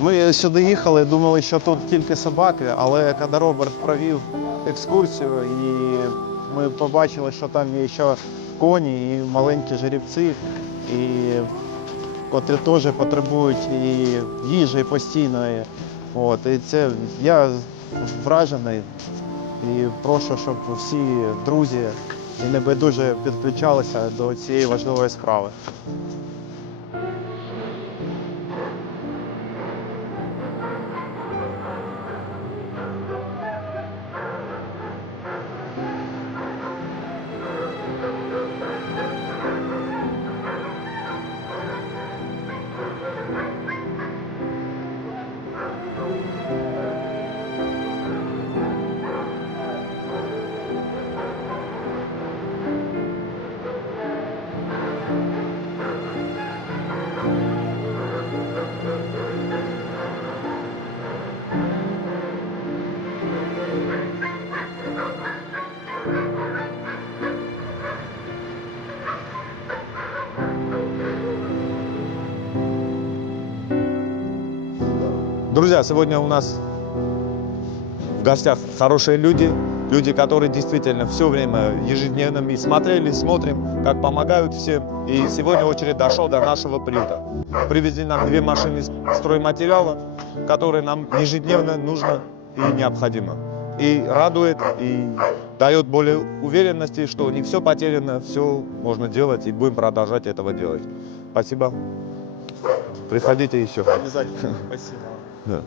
Ми сюди їхали, думали, що тут тільки собаки, але коли Роберт провів екскурсію, і ми побачили, що там є ще коні і маленькі жеребці, котрі теж потребують і їжі постійної. І це я вражений і прошу, щоб всі друзі і небайдуже підключалися до цієї важливої справи. Друзья, сегодня у нас в гостях хорошие люди, которые действительно все время ежедневно мы смотрели, смотрим, как помогают всем. И сегодня очередь дошла до нашего приюта. Привезли нам 2 машины стройматериала, которые нам ежедневно нужно и необходимо. И радует, и дает более уверенности, что не все потеряно, все можно делать, и будем продолжать этого делать. Спасибо. Приходите еще. Обязательно. Спасибо. Да.